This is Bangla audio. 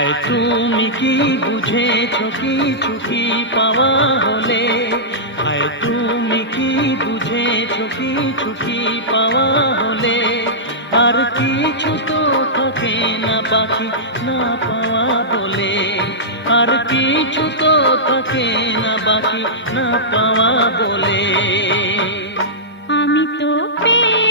হায় তুমি কি বুঝেছো কিছু কি পাওয়া হলে, হায় তুমি কি বুঝেছো কিছু কি পাওয়া হলে, আর কিছু তো থাকে না বাকি না পাওয়া বলে, আর কিছু তো থাকে না বাকি না পাওয়া বলে। আমি তো পেয়ে